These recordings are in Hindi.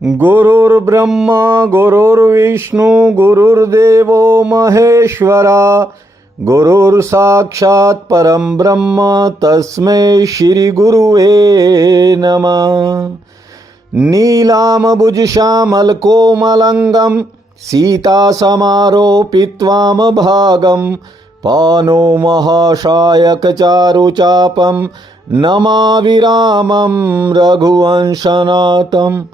गुरुर्ब्रह्मा गुरुर्विष्णु गुरुर्देवो महेश्वरा गुरुर्साक्षात् परं ब्रह्म तस्मै श्री गुरुवे नमः। नीलाम्बुजश्यामलकोमलंगं सीतासमारोपित्वामभागं पानो महाशायकचारुचापं नमामि रामं रघुवंशनाथम्।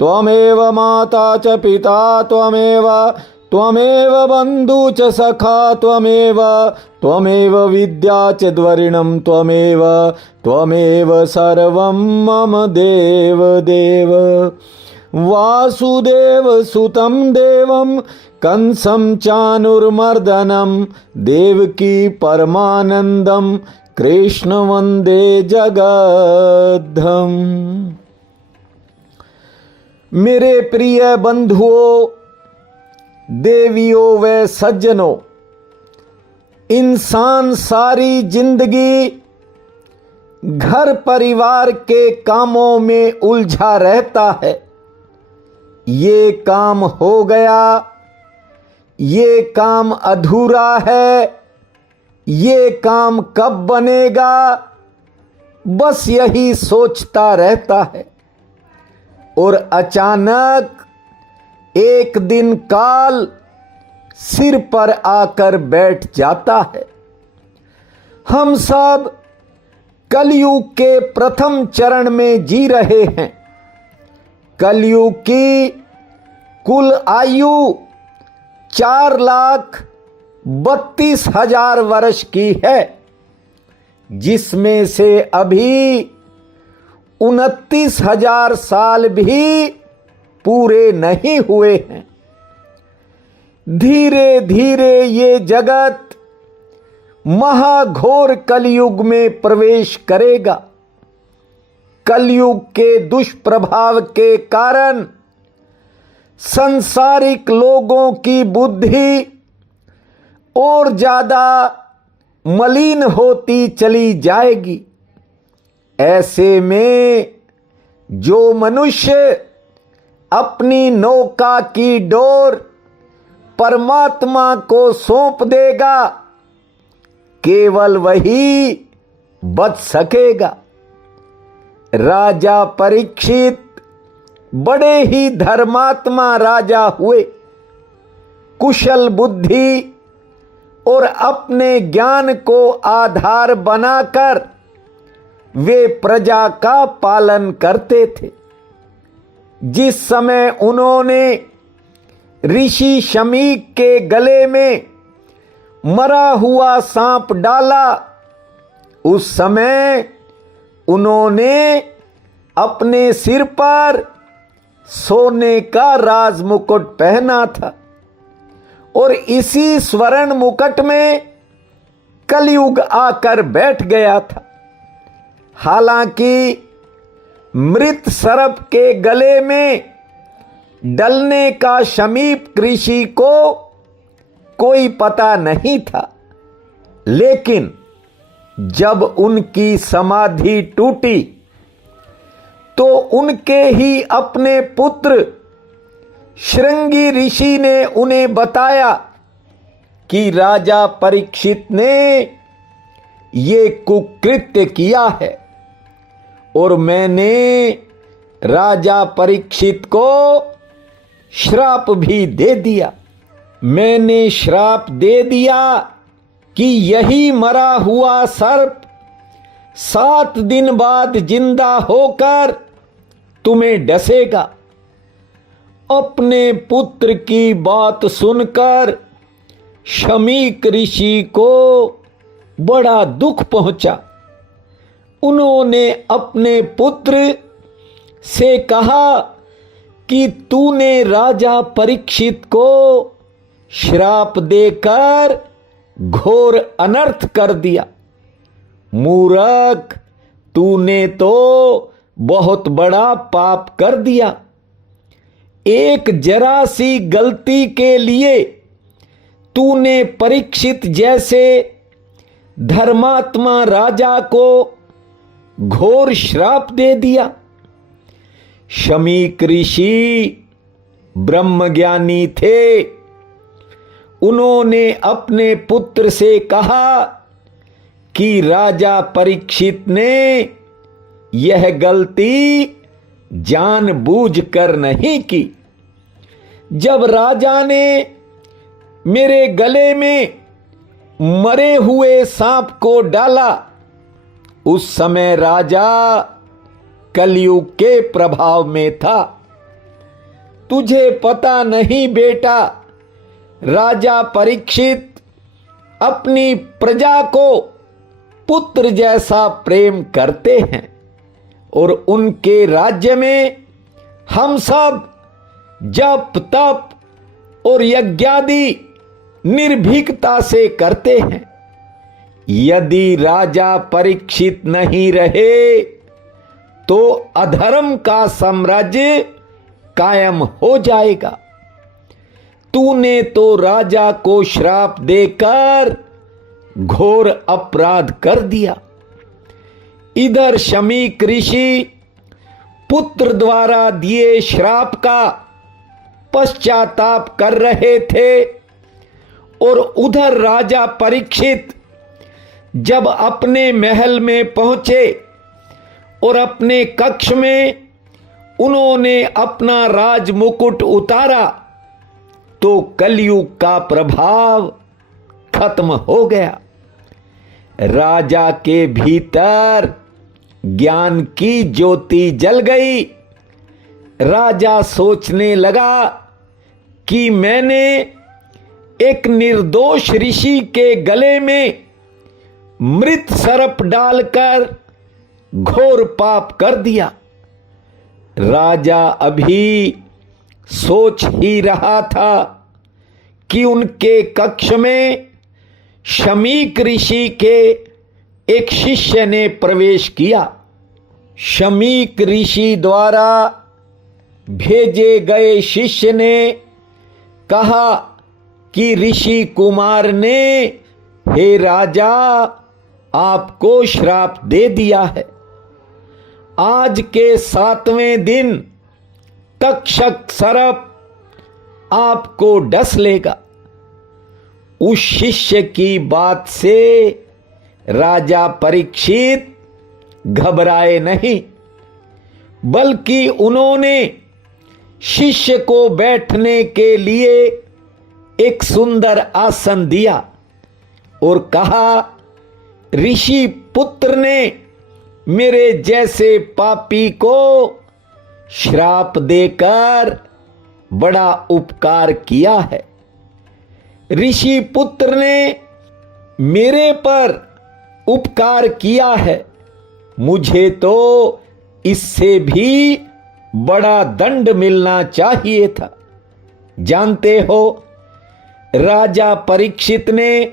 त्वमेव माता च पिता त्वमेव बन्धु च सखा त्वमेव विद्या च द्वरिणं त्वमेव सर्वं मम देव। वासुदेवसुतं देवं कंसं चानुर्मर्दनं देवकी परमानन्दं कृष्ण वन्दे जगद्धाम। मेरे प्रिय बंधुओं, देवियों व सज्जनों, इंसान सारी जिंदगी घर परिवार के कामों में उलझा रहता है। ये काम हो गया, ये काम अधूरा है, ये काम कब बनेगा, बस यही सोचता रहता है। और अचानक एक दिन काल सिर पर आकर बैठ जाता है। हम सब कलयुग के प्रथम चरण में जी रहे हैं। कलयुग की कुल आयु 4,32,000 वर्ष की है, जिसमें से अभी 29,000 साल भी पूरे नहीं हुए हैं। धीरे धीरे ये जगत महाघोर कलयुग में प्रवेश करेगा। कलयुग के दुष्प्रभाव के कारण संसारिक लोगों की बुद्धि और ज्यादा मलिन होती चली जाएगी। ऐसे में जो मनुष्य अपनी नौका की डोर परमात्मा को सौंप देगा, केवल वही बच सकेगा। राजा परीक्षित बड़े ही धर्मात्मा राजा हुए। कुशल बुद्धि और अपने ज्ञान को आधार बनाकर वे प्रजा का पालन करते थे। जिस समय उन्होंने ऋषि शमीक के गले में मरा हुआ सांप डाला, उस समय उन्होंने अपने सिर पर सोने का राज मुकुट पहना था और इसी स्वर्ण मुकुट में कलयुग आकर बैठ गया था। हालांकि मृत सर्प के गले में डलने का शमीप ऋषि को कोई पता नहीं था, लेकिन जब उनकी समाधि टूटी तो उनके ही अपने पुत्र श्रृंगी ऋषि ने उन्हें बताया कि राजा परीक्षित ने ये कुकृत्य किया है और मैंने राजा परीक्षित को श्राप भी दे दिया। मैंने श्राप दे दिया कि यही मरा हुआ सर्प 7 दिन बाद जिंदा होकर तुम्हें डसेगा। अपने पुत्र की बात सुनकर शमीक ऋषि को बड़ा दुख पहुंचा। उन्होंने अपने पुत्र से कहा कि तूने राजा परीक्षित को श्राप देकर घोर अनर्थ कर दिया। मूर्ख, तूने तो बहुत बड़ा पाप कर दिया। एक जरा सी गलती के लिए तूने परीक्षित जैसे धर्मात्मा राजा को घोर श्राप दे दिया। शमीक ऋषि ब्रह्मज्ञानी थे। उन्होंने अपने पुत्र से कहा कि राजा परीक्षित ने यह गलती जानबूझकर नहीं की। जब राजा ने मेरे गले में मरे हुए सांप को डाला, उस समय राजा कलयुग के प्रभाव में था। तुझे पता नहीं बेटा, राजा परीक्षित अपनी प्रजा को पुत्र जैसा प्रेम करते हैं और उनके राज्य में हम सब जप तप और यज्ञादि निर्भीकता से करते हैं। यदि राजा परीक्षित नहीं रहे तो अधर्म का साम्राज्य कायम हो जाएगा। तूने तो राजा को श्राप देकर घोर अपराध कर दिया। इधर शमीक ऋषि पुत्र द्वारा दिए श्राप का पश्चाताप कर रहे थे और उधर राजा परीक्षित जब अपने महल में पहुंचे और अपने कक्ष में उन्होंने अपना राज मुकुट उतारा तो कलयुग का प्रभाव खत्म हो गया। राजा के भीतर ज्ञान की ज्योति जल गई। राजा सोचने लगा कि मैंने एक निर्दोष ऋषि के गले में मृत सर्प डालकर घोर पाप कर दिया। राजा अभी सोच ही रहा था कि उनके कक्ष में शमीक ऋषि के एक शिष्य ने प्रवेश किया। शमीक ऋषि द्वारा भेजे गए शिष्य ने कहा कि ऋषि कुमार ने हे राजा आपको श्राप दे दिया है। आज के 7वें दिन तक्षक सर्प आपको डस लेगा। उस शिष्य की बात से राजा परीक्षित घबराए नहीं, बल्कि उन्होंने शिष्य को बैठने के लिए एक सुंदर आसन दिया और कहा, ऋषि पुत्र ने मेरे जैसे पापी को श्राप देकर बड़ा उपकार किया है। ऋषि पुत्र ने मेरे पर उपकार किया है, मुझे तो इससे भी बड़ा दंड मिलना चाहिए था। जानते हो, राजा परीक्षित ने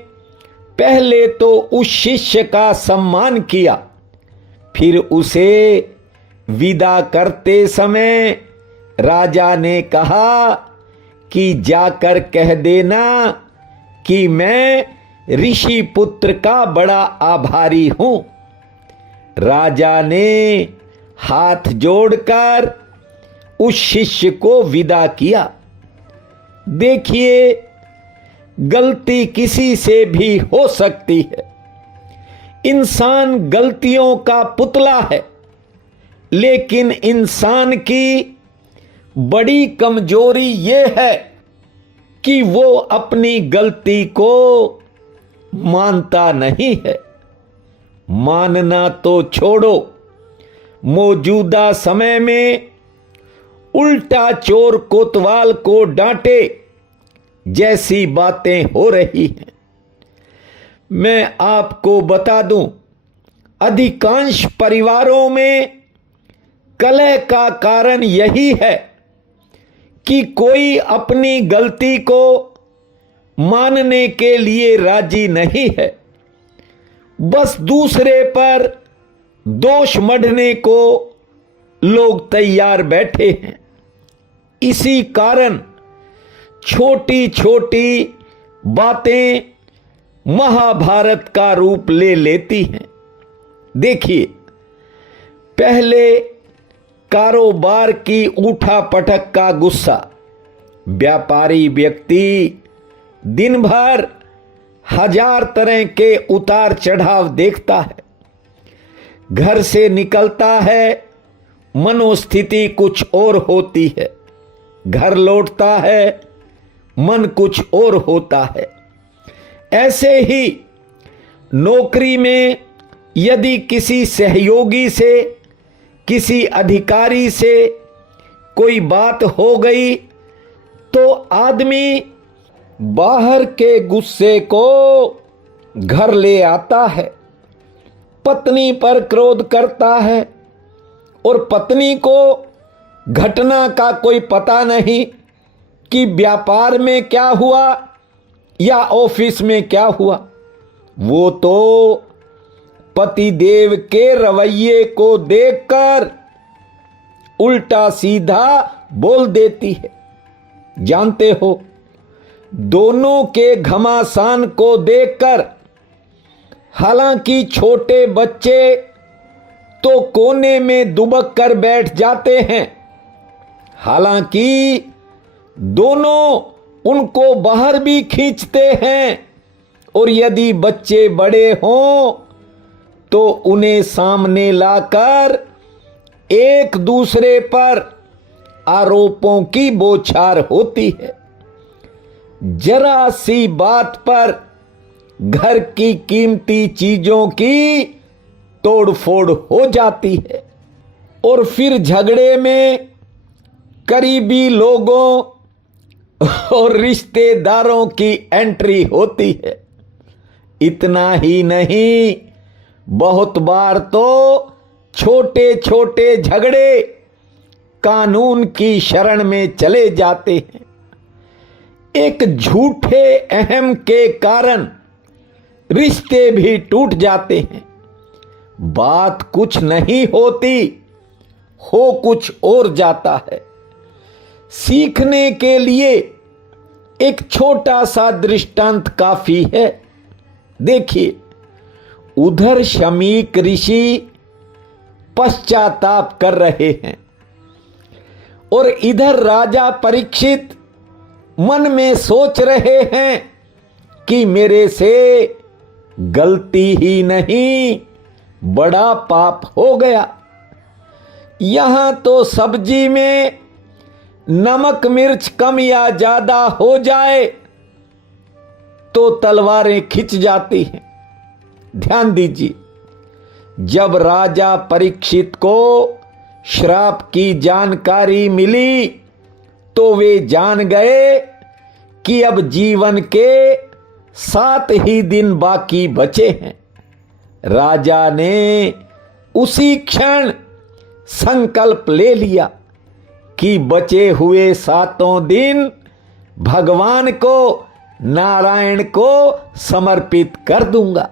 पहले तो उस शिष्य का सम्मान किया, फिर उसे विदा करते समय राजा ने कहा कि जाकर कह देना कि मैं ऋषि पुत्र का बड़ा आभारी हूं। राजा ने हाथ जोड़कर उस शिष्य को विदा किया। देखिए, गलती किसी से भी हो सकती है। इंसान गलतियों का पुतला है, लेकिन इंसान की बड़ी कमजोरी यह है कि वो अपनी गलती को मानता नहीं है। मानना तो छोड़ो, मौजूदा समय में उल्टा चोर कोतवाल को डांटे जैसी बातें हो रही हैं। मैं आपको बता दूं, अधिकांश परिवारों में कलह का कारण यही है कि कोई अपनी गलती को मानने के लिए राजी नहीं है, बस दूसरे पर दोष मढ़ने को लोग तैयार बैठे हैं। इसी कारण छोटी छोटी बातें महाभारत का रूप ले लेती हैं। देखिए, पहले कारोबार की उठा पटक का गुस्सा। व्यापारी व्यक्ति दिन भर 1000 तरह के उतार चढ़ाव देखता है। घर से निकलता है, मनोस्थिति कुछ और होती है। घर लौटता है, मन कुछ और होता है। ऐसे ही नौकरी में यदि किसी सहयोगी से, किसी अधिकारी से कोई बात हो गई तो आदमी बाहर के गुस्से को घर ले आता है। पत्नी पर क्रोध करता है और पत्नी को घटना का कोई पता नहीं कि व्यापार में क्या हुआ या ऑफिस में क्या हुआ। वो तो पतिदेव के रवैये को देखकर उल्टा सीधा बोल देती है। जानते हो, दोनों के घमासान को देखकर हालांकि छोटे बच्चे तो कोने में दुबक कर बैठ जाते हैं, हालांकि दोनों उनको बाहर भी खींचते हैं, और यदि बच्चे बड़े हों तो उन्हें सामने लाकर एक दूसरे पर आरोपों की बौछार होती है। जरा सी बात पर घर की कीमती चीजों की तोड़फोड़ हो जाती है और फिर झगड़े में करीबी लोगों और रिश्तेदारों की एंट्री होती है। इतना ही नहीं, बहुत बार तो छोटे छोटे झगड़े कानून की शरण में चले जाते हैं। एक झूठे अहम के कारण रिश्ते भी टूट जाते हैं। बात कुछ नहीं होती, हो कुछ और जाता है। सीखने के लिए एक छोटा सा दृष्टांत काफी है। देखिए, उधर शमीक ऋषि पश्चाताप कर रहे हैं और इधर राजा परीक्षित मन में सोच रहे हैं कि मेरे से गलती ही नहीं, बड़ा पाप हो गया। यहां तो सब्जी में नमक मिर्च कम या ज्यादा हो जाए तो तलवारें खिंच जाती हैं। ध्यान दीजिए, जब राजा परीक्षित को श्राप की जानकारी मिली तो वे जान गए कि अब जीवन के 7 ही दिन बाकी बचे हैं। राजा ने उसी क्षण संकल्प ले लिया कि बचे हुए 7 दिन भगवान को, नारायण को समर्पित कर दूंगा।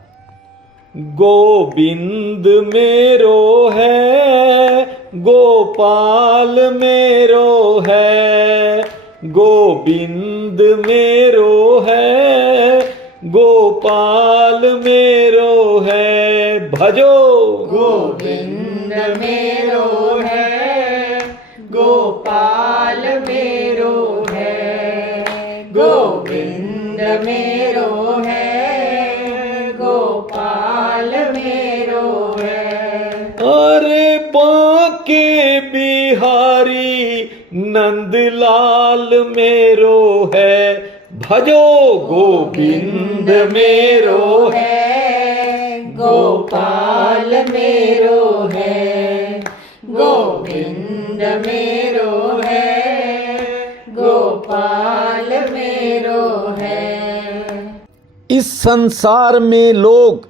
गोविंद मेरो है, गोपाल मेरो है, गोविंद मेरो है, गोपाल मेरो है, भजो गोविंद मेरो है, गोपाल मेरो है, गोविंद मेरो है, गोपाल मेरो है। अरे बांके बिहारी नंदलाल मेरो है, भजो गोविंद मेरो है, गोपाल मेरो है, गोविंद मेरो है, गोपाल मेरो है। इस संसार में लोग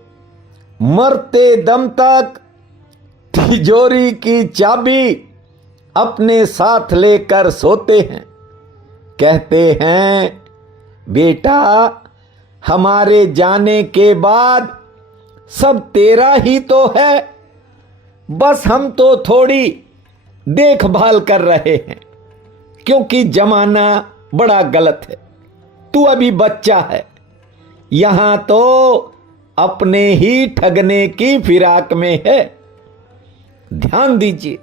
मरते दम तक तिजोरी की चाबी अपने साथ लेकर सोते हैं। कहते हैं, बेटा हमारे जाने के बाद सब तेरा ही तो है, बस हम तो थोड़ी देखभाल कर रहे हैं, क्योंकि जमाना बड़ा गलत है। तू अभी बच्चा है, यहां तो अपने ही ठगने की फिराक में है। ध्यान दीजिए,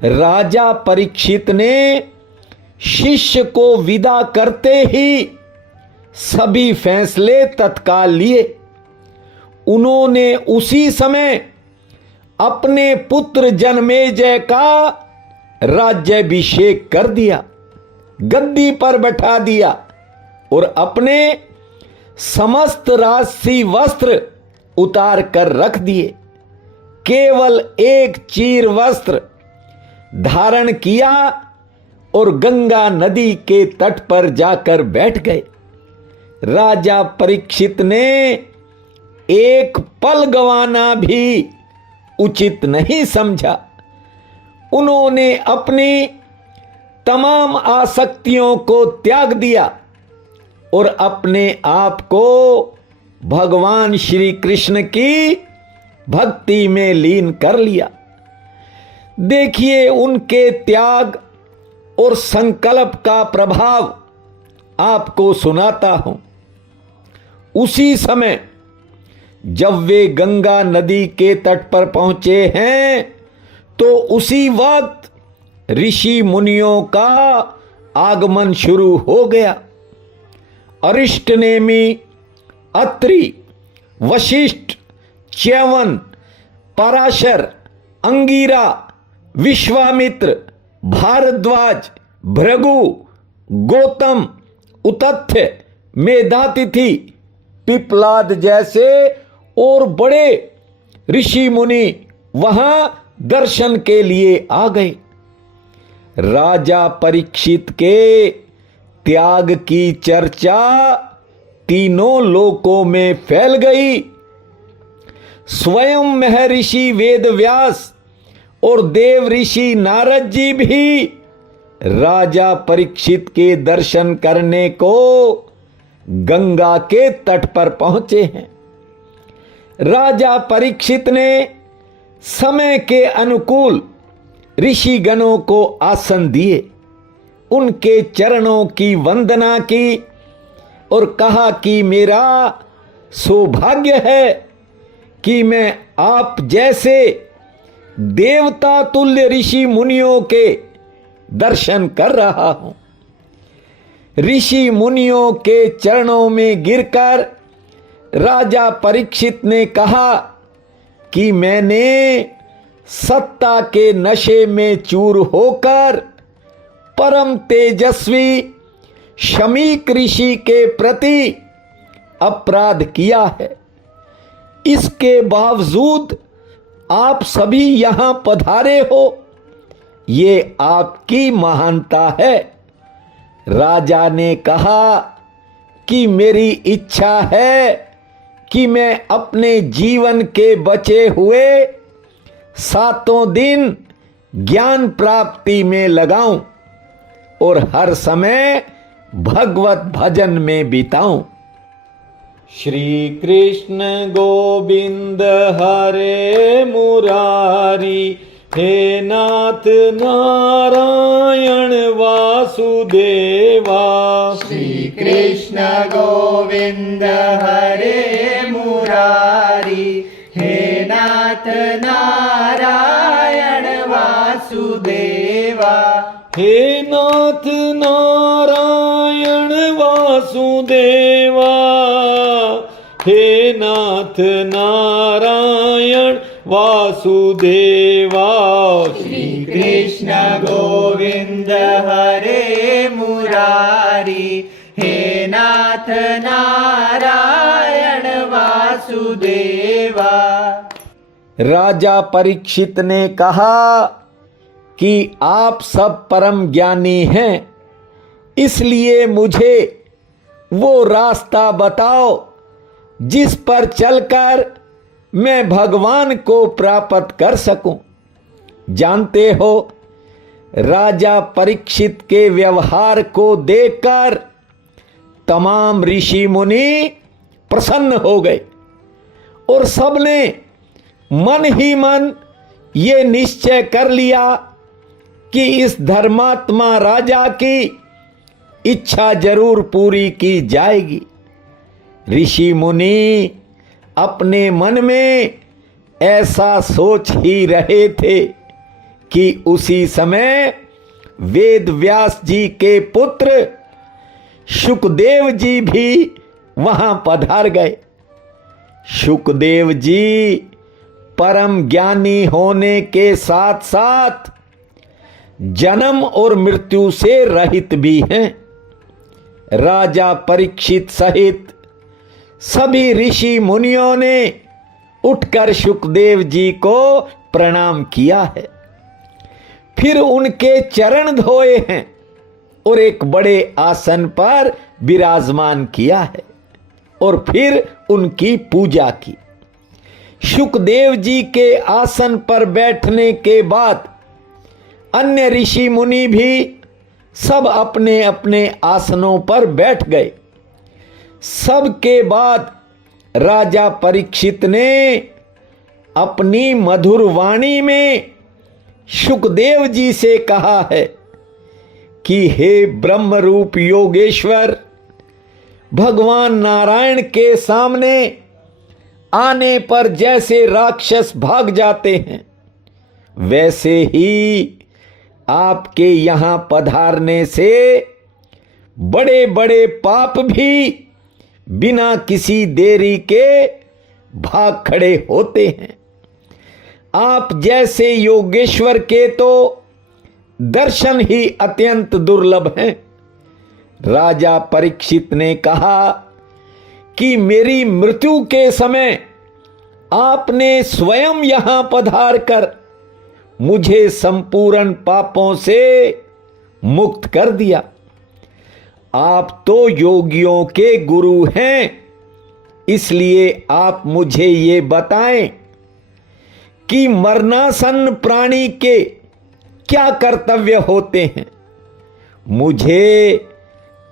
राजा परीक्षित ने शिष्य को विदा करते ही सभी फैसले तत्काल लिए। उन्होंने उसी समय अपने पुत्र जनमेजय का राज्याभिषेक कर दिया, गद्दी पर बैठा दिया और अपने समस्त राजसी वस्त्र उतार कर रख दिए। केवल एक चीर वस्त्र धारण किया और गंगा नदी के तट पर जाकर बैठ गए। राजा परीक्षित ने एक पल गंवाना भी उचित नहीं समझा। उन्होंने अपनी तमाम आसक्तियों को त्याग दिया और अपने आप को भगवान श्री कृष्ण की भक्ति में लीन कर लिया। देखिए, उनके त्याग और संकल्प का प्रभाव आपको सुनाता हूं। उसी समय जब वे गंगा नदी के तट पर पहुंचे हैं तो उसी वक्त ऋषि मुनियों का आगमन शुरू हो गया। अरिष्टनेमि, अत्रि, वशिष्ठ, च्यवन, पराशर, अंगिरा, विश्वामित्र, भारद्वाज, भृगु, गौतम, उतथ्य, मेधातिथि, पिपलाद जैसे और बड़े ऋषि मुनि वहां दर्शन के लिए आ गए। राजा परीक्षित के त्याग की चर्चा तीनों लोकों में फैल गई। स्वयं महर्षि वेदव्यास और देव ऋषि नारद जी भी राजा परीक्षित के दर्शन करने को गंगा के तट पर पहुंचे हैं। राजा परीक्षित ने समय के अनुकूल ऋषिगणों को आसन दिए, उनके चरणों की वंदना की और कहा कि मेरा सौभाग्य है कि मैं आप जैसे देवता तुल्य ऋषि मुनियों के दर्शन कर रहा हूं। ऋषि मुनियों के चरणों में गिरकर राजा परीक्षित ने कहा कि मैंने सत्ता के नशे में चूर होकर परम तेजस्वी शमीक ऋषि के प्रति अपराध किया है। इसके बावजूद आप सभी यहां पधारे हो, ये आपकी महानता है। राजा ने कहा कि मेरी इच्छा है कि मैं अपने जीवन के बचे हुए 7 दिन ज्ञान प्राप्ति में लगाऊं और हर समय भगवत भजन में बिताऊं। श्री कृष्ण गोविंद हरे मुरारी, हे नाथ नारायण वासुदेवा। श्री कृष्ण गोविंद हरे मुरारी, हे नाथ नारायण वासुदेवा। हे नाथ नारायण वासुदेवा, हे नाथ नारायण वासुदेवा। श्री कृष्ण गोविंद हरे मुरारी, हे नाथ नारायण वासुदेवा। राजा परीक्षित ने कहा कि आप सब परम ज्ञानी हैं, इसलिए मुझे वो रास्ता बताओ जिस पर चलकर मैं भगवान को प्राप्त कर सकूं। जानते हो, राजा परीक्षित के व्यवहार को देखकर तमाम ऋषि मुनि प्रसन्न हो गए और सबने मन ही मन ये निश्चय कर लिया कि इस धर्मात्मा राजा की इच्छा जरूर पूरी की जाएगी। ऋषि मुनि अपने मन में ऐसा सोच ही रहे थे कि उसी समय वेद व्यास जी के पुत्र शुकदेव जी भी वहां पधार गए। शुकदेव जी परम ज्ञानी होने के साथ साथ जन्म और मृत्यु से रहित भी हैं। राजा परीक्षित सहित सभी ऋषि मुनियों ने उठकर शुकदेव जी को प्रणाम किया है, फिर उनके चरण धोए हैं और एक बड़े आसन पर विराजमान किया है और फिर उनकी पूजा की। शुकदेव जी के आसन पर बैठने के बाद अन्य ऋषि मुनि भी सब अपने अपने आसनों पर बैठ गए। सबके बाद राजा परीक्षित ने अपनी मधुर वाणी में शुकदेव जी से कहा है कि हे ब्रह्म रूप योगेश्वर, भगवान नारायण के सामने आने पर जैसे राक्षस भाग जाते हैं, वैसे ही आपके यहां पधारने से बड़े बड़े पाप भी बिना किसी देरी के भाग खड़े होते हैं। आप जैसे योगेश्वर के तो दर्शन ही अत्यंत दुर्लभ हैं। राजा परीक्षित ने कहा कि मेरी मृत्यु के समय आपने स्वयं यहां पधार कर मुझे संपूर्ण पापों से मुक्त कर दिया। आप तो योगियों के गुरु हैं, इसलिए आप मुझे ये बताएं कि मरणासन्न प्राणी के क्या कर्तव्य होते हैं। मुझे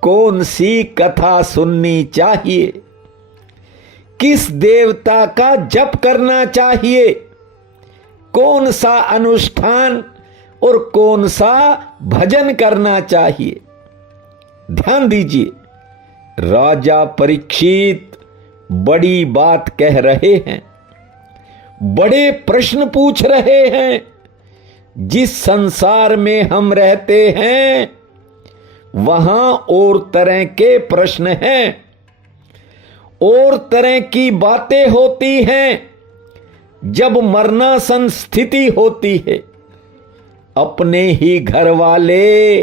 कौन सी कथा सुननी चाहिए, किस देवता का जप करना चाहिए, कौन सा अनुष्ठान और कौन सा भजन करना चाहिए। ध्यान दीजिए, राजा परीक्षित बड़ी बात कह रहे हैं, बड़े प्रश्न पूछ रहे हैं। जिस संसार में हम रहते हैं वहां और तरह के प्रश्न हैं, और तरह की बातें होती हैं। जब मरणासन स्थिति होती है, अपने ही घर वाले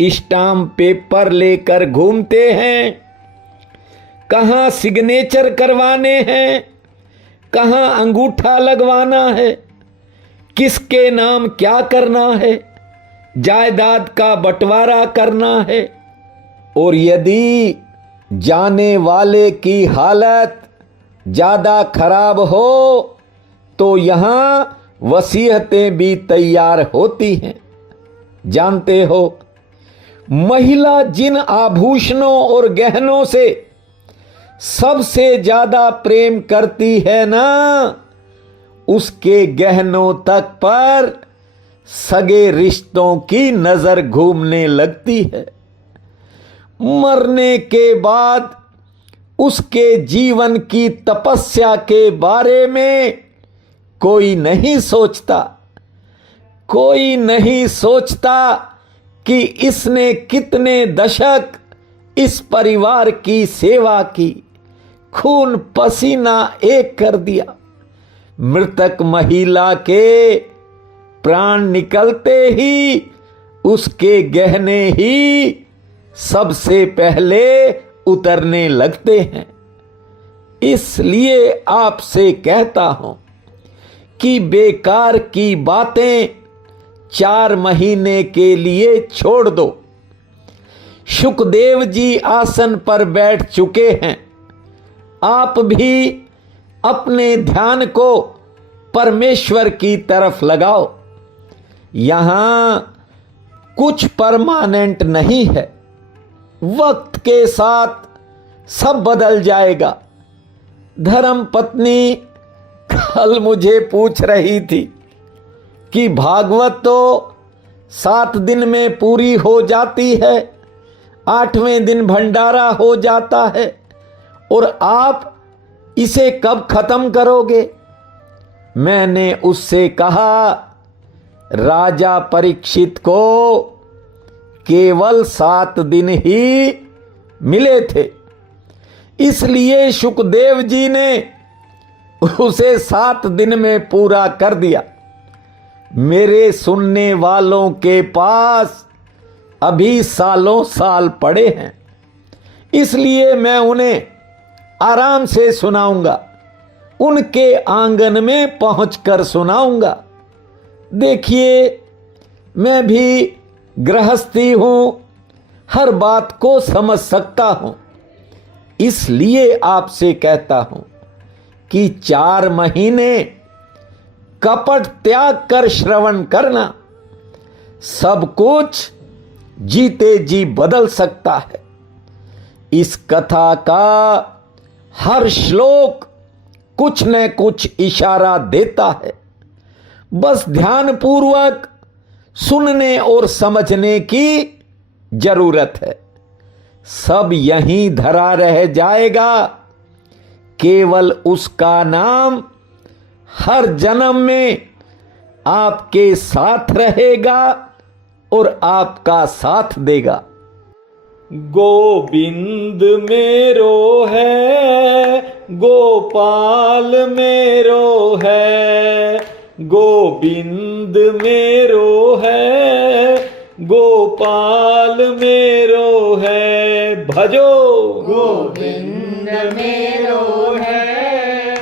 स्टाम्प पेपर लेकर घूमते हैं, कहां सिग्नेचर करवाने हैं, कहां अंगूठा लगवाना है, किसके नाम क्या करना है, जायदाद का बंटवारा करना है। और यदि जाने वाले की हालत ज्यादा खराब हो तो यहां वसीयतें भी तैयार होती हैं। जानते हो, महिला जिन आभूषणों और गहनों से सबसे ज्यादा प्रेम करती है ना, उसके गहनों तक पर सगे रिश्तों की नजर घूमने लगती है। मरने के बाद उसके जीवन की तपस्या के बारे में कोई नहीं सोचता। कोई नहीं सोचता कि इसने कितने दशक इस परिवार की सेवा की, खून पसीना एक कर दिया। मृतक महिला के प्राण निकलते ही उसके गहने ही सबसे पहले उतरने लगते हैं। इसलिए आपसे कहता हूं कि बेकार की बातें 4 महीने के लिए छोड़ दो। शुकदेव जी आसन पर बैठ चुके हैं, आप भी अपने ध्यान को परमेश्वर की तरफ लगाओ। यहां कुछ परमानेंट नहीं है, वक्त के साथ सब बदल जाएगा। धर्म पत्नी कल मुझे पूछ रही थी कि भागवत तो 7 दिन में पूरी हो जाती है, 8वें दिन भंडारा हो जाता है, और आप इसे कब खत्म करोगे। मैंने उससे कहा राजा परीक्षित को केवल 7 दिन ही मिले थे, इसलिए शुकदेव जी ने उसे 7 दिन में पूरा कर दिया। मेरे सुनने वालों के पास अभी सालों साल पड़े हैं, इसलिए मैं उन्हें आराम से सुनाऊंगा, उनके आंगन में पहुंचकर सुनाऊंगा। देखिए, मैं भी गृहस्थी हूं, हर बात को समझ सकता हूं, इसलिए आपसे कहता हूं कि 4 महीने कपट त्याग कर श्रवण करना, सब कुछ जीते जी बदल सकता है। इस कथा का हर श्लोक कुछ न कुछ इशारा देता है, बस ध्यानपूर्वक सुनने और समझने की जरूरत है। सब यहीं धरा रह जाएगा, केवल उसका नाम हर जन्म में आपके साथ रहेगा और आपका साथ देगा। गोविंद मेरो है, गोपाल मेरो है, गोविंद मेरो है, गोपाल मेरो है, भजो गोविंद मेरो है,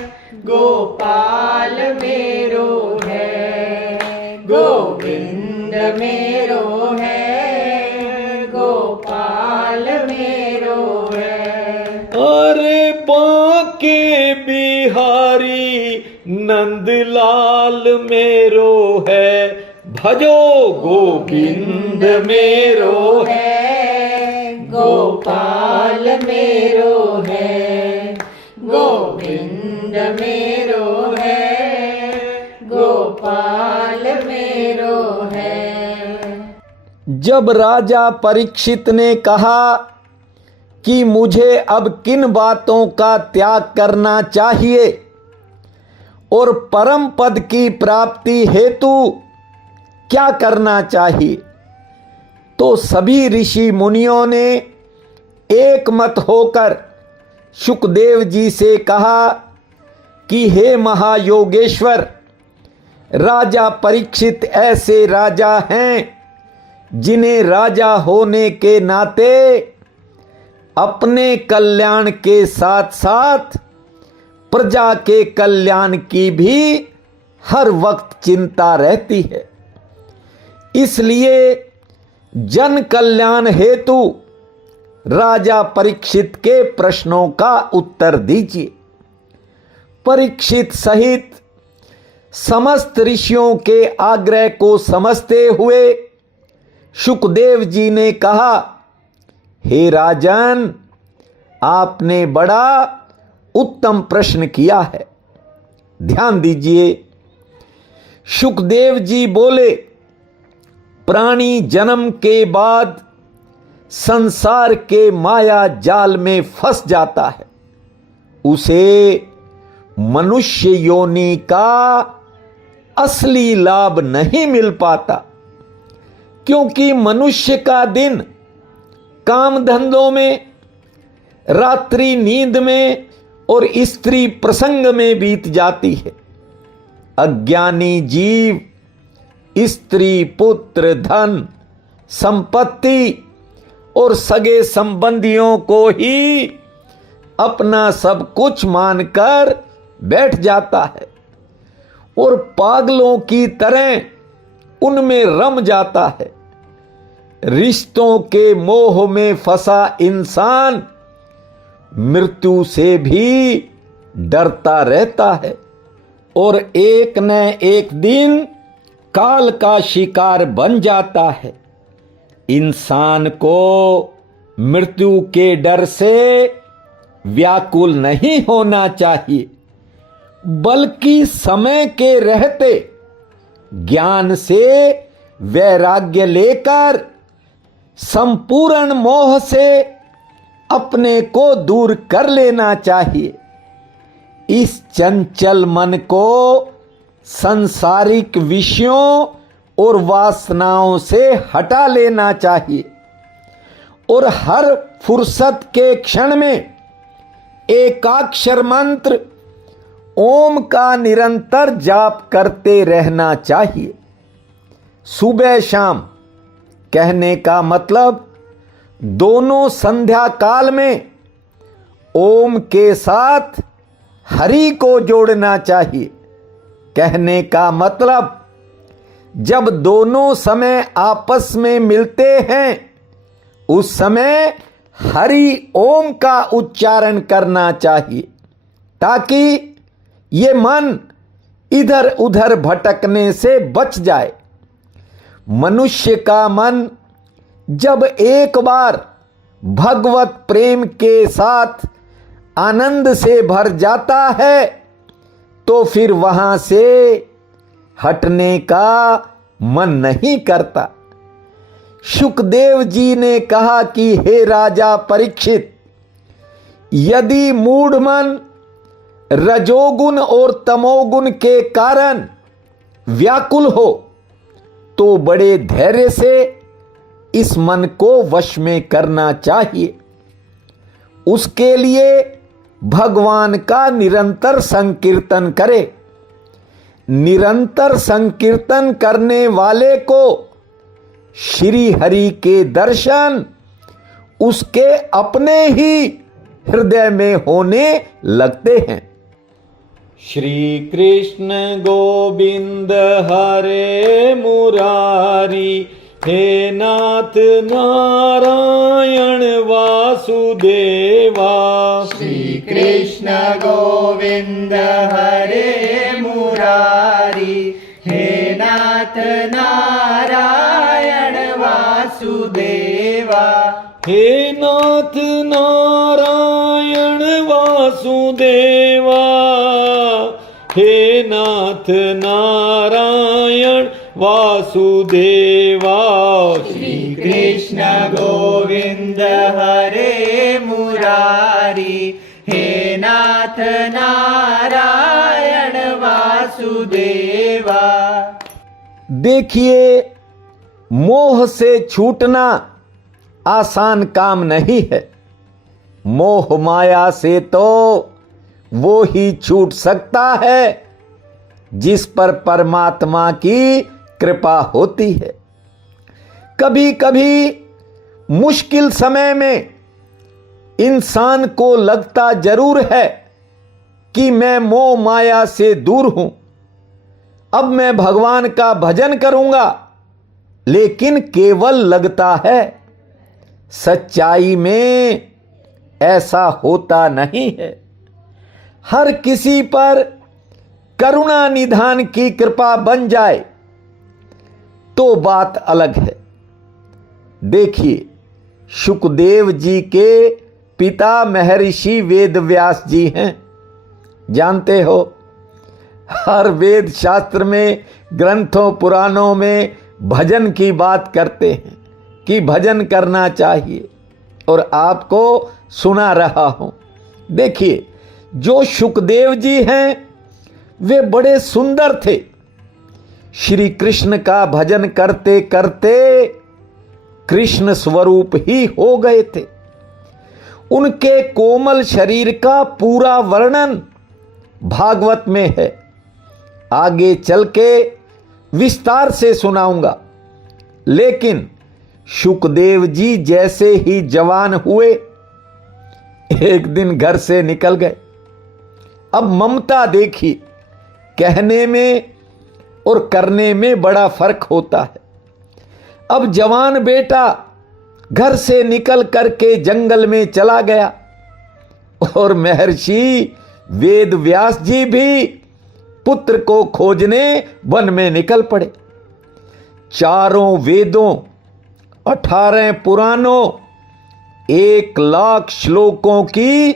गोपाल मेरो है, गोविंद मेरो है, गोपाल मेरो है। अरे बांके बिहारी नंदलाल मेरो है, भजो गोविंद मेरो है, गोपाल मेरो है, गोविंद मेरो है, गोपाल मेरो है। जब राजा परीक्षित ने कहा कि मुझे अब किन बातों का त्याग करना चाहिए और परम पद की प्राप्ति हेतु क्या करना चाहिए, तो सभी ऋषि मुनियों ने एक मत होकर शुकदेव जी से कहा कि हे महायोगेश्वर, राजा परीक्षित ऐसे राजा हैं जिन्हें राजा होने के नाते अपने कल्याण के साथ साथ प्रजा के कल्याण की भी हर वक्त चिंता रहती है। इसलिए जन कल्याण हेतु राजा परीक्षित के प्रश्नों का उत्तर दीजिए। परीक्षित सहित समस्त ऋषियों के आग्रह को समझते हुए शुकदेव जी ने कहा, हे राजन, आपने बड़ा उत्तम प्रश्न किया है। ध्यान दीजिए। शुकदेव जी बोले, प्राणी जन्म के बाद संसार के माया जाल में फंस जाता है, उसे मनुष्य योनि का असली लाभ नहीं मिल पाता, क्योंकि मनुष्य का दिन काम धंधों में, रात्रि नींद में और स्त्री प्रसंग में बीत जाती है। अज्ञानी जीव स्त्री, पुत्र, धन, संपत्ति और सगे संबंधियों को ही अपना सब कुछ मानकर बैठ जाता है और पागलों की तरह उनमें रम जाता है। रिश्तों के मोह में फंसा इंसान मृत्यु से भी डरता रहता है और एक न एक दिन काल का शिकार बन जाता है। इंसान को मृत्यु के डर से व्याकुल नहीं होना चाहिए, बल्कि समय के रहते ज्ञान से वैराग्य लेकर संपूर्ण मोह से अपने को दूर कर लेना चाहिए। इस चंचल मन को सांसारिक विषयों और वासनाओं से हटा लेना चाहिए और हर फुर्सत के क्षण में एकाक्षर मंत्र ओम का निरंतर जाप करते रहना चाहिए। सुबह शाम कहने का मतलब दोनों संध्या काल में ओम के साथ हरि को जोड़ना चाहिए। कहने का मतलब जब दोनों समय आपस में मिलते हैं उस समय हरि ओम का उच्चारण करना चाहिए ताकि ये मन इधर उधर भटकने से बच जाए। मनुष्य का मन जब एक बार भगवत प्रेम के साथ आनंद से भर जाता है तो फिर वहां से हटने का मन नहीं करता। शुकदेव जी ने कहा कि हे राजा परीक्षित, यदि मूढ़ मन रजोगुण और तमोगुण के कारण व्याकुल हो तो बड़े धैर्य से इस मन को वश में करना चाहिए। उसके लिए भगवान का निरंतर संकीर्तन करे। निरंतर संकीर्तन करने वाले को श्री हरि के दर्शन उसके अपने ही हृदय में होने लगते हैं। श्री कृष्ण गोविंद हरे मुरारी, हे नाथ नारायण वासुदेवा। श्री कृष्ण गोविंद हरे मुरारी, हे नाथ नारायण वासुदेवा। हे नाथ नारायण वासुदेवा, हे नाथ नारायण वासुदेवा। श्री कृष्ण गोविंद हरे मुरारी, हे नाथ नारायण वासुदेवा। देखिए, मोह से छूटना आसान काम नहीं है। मोह माया से तो वो ही छूट सकता है जिस पर परमात्मा की कृपा होती है। कभी कभी मुश्किल समय में इंसान को लगता जरूर है कि मैं मोह माया से दूर हूं, अब मैं भगवान का भजन करूंगा, लेकिन केवल लगता है। सच्चाई में ऐसा होता नहीं है। हर किसी पर करुणा निधान की कृपा बन जाए तो बात अलग है। देखिए, शुकदेव जी के पिता महर्षि वेदव्यास जी हैं। जानते हो, हर वेद शास्त्र में, ग्रंथों पुराणों में भजन की बात करते हैं कि भजन करना चाहिए, और आपको सुना रहा हूं। देखिए, जो शुकदेव जी हैं वे बड़े सुंदर थे। श्री कृष्ण का भजन करते करते कृष्ण स्वरूप ही हो गए थे। उनके कोमल शरीर का पूरा वर्णन भागवत में है। आगे चल के विस्तार से सुनाऊंगा। लेकिन शुकदेव जी जैसे ही जवान हुए, एक दिन घर से निकल गए। अब ममता देखिए, कहने में और करने में बड़ा फर्क होता है। अब जवान बेटा घर से निकल करके जंगल में चला गया और महर्षि वेद व्यास जी भी पुत्र को खोजने वन में निकल पड़े। चारों वेदों, 18 पुराणों, 1,00,000 श्लोकों की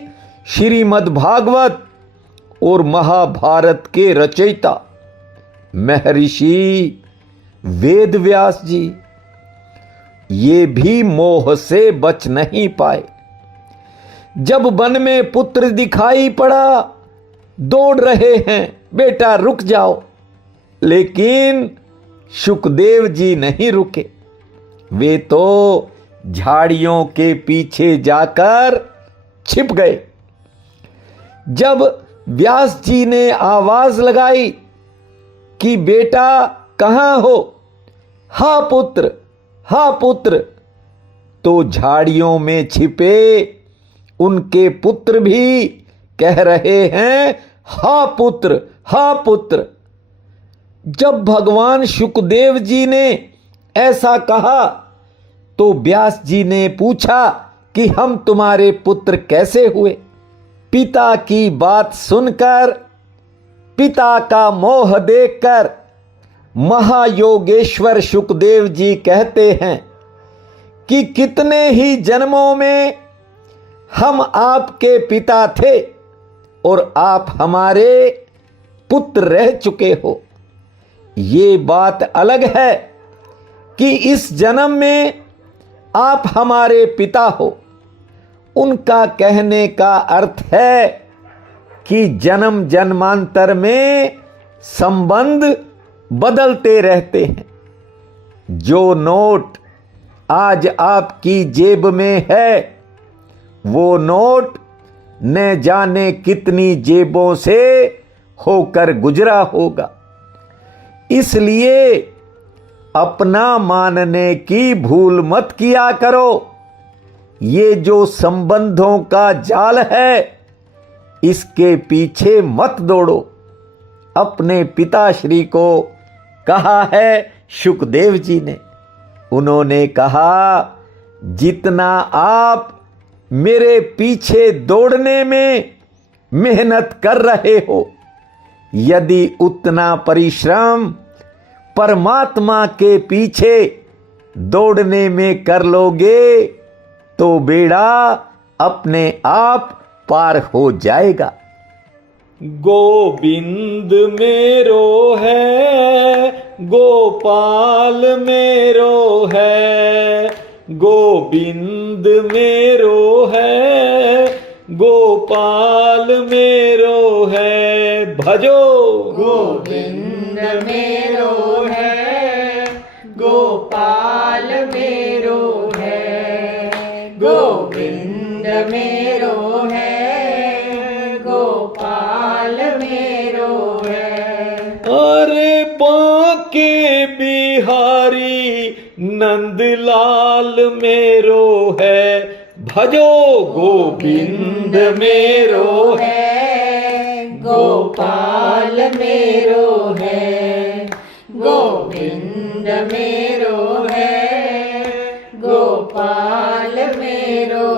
श्रीमद् भागवत और महाभारत के रचयिता महर्षि वेद व्यास जी, ये भी मोह से बच नहीं पाए। जब वन में पुत्र दिखाई पड़ा, दौड़ रहे हैं, बेटा रुक जाओ। लेकिन सुखदेव जी नहीं रुके। वे तो झाड़ियों के पीछे जाकर छिप गए। जब व्यास जी ने आवाज लगाई कि बेटा कहां हो, हा पुत्र, हा पुत्र, तो झाड़ियों में छिपे उनके पुत्र भी कह रहे हैं, हा पुत्र, हा पुत्र। जब भगवान सुखदेव जी ने ऐसा कहा तो व्यास जी ने पूछा कि हम तुम्हारे पुत्र कैसे हुए। पिता की बात सुनकर, पिता का मोह देखकर महायोगेश्वर सुखदेव जी कहते हैं कि कितने ही जन्मों में हम आपके पिता थे और आप हमारे पुत्र रह चुके हो। ये बात अलग है कि इस जन्म में आप हमारे पिता हो। उनका कहने का अर्थ है कि जन्म जन्मांतर में संबंध बदलते रहते हैं। जो नोट आज आपकी जेब में है, वो नोट न जाने कितनी जेबों से होकर गुजरा होगा। इसलिए अपना मानने की भूल मत किया करो। ये जो संबंधों का जाल है, इसके पीछे मत दौड़ो। अपने पिताश्री को कहा है सुखदेव जी ने। उन्होंने कहा, जितना आप मेरे पीछे दौड़ने में मेहनत कर रहे हो, यदि उतना परिश्रम परमात्मा के पीछे दौड़ने में कर लोगे तो बेड़ा अपने आप पार हो जाएगा। गोविंद मेरो है, गोपाल मेरो है, गोविंद मेरो है, गोपाल मेरो है, भजो गोविंद मेरो है, गोपाल मेरो है, गोविंद मेरो है, गोपाल मेरो है। अरे बांके बिहारी नंदलाल मेरो है, भजो गोविंद मेरो है, गोपाल मेरो है, गोविंद मेरो है, गोपाल मेरो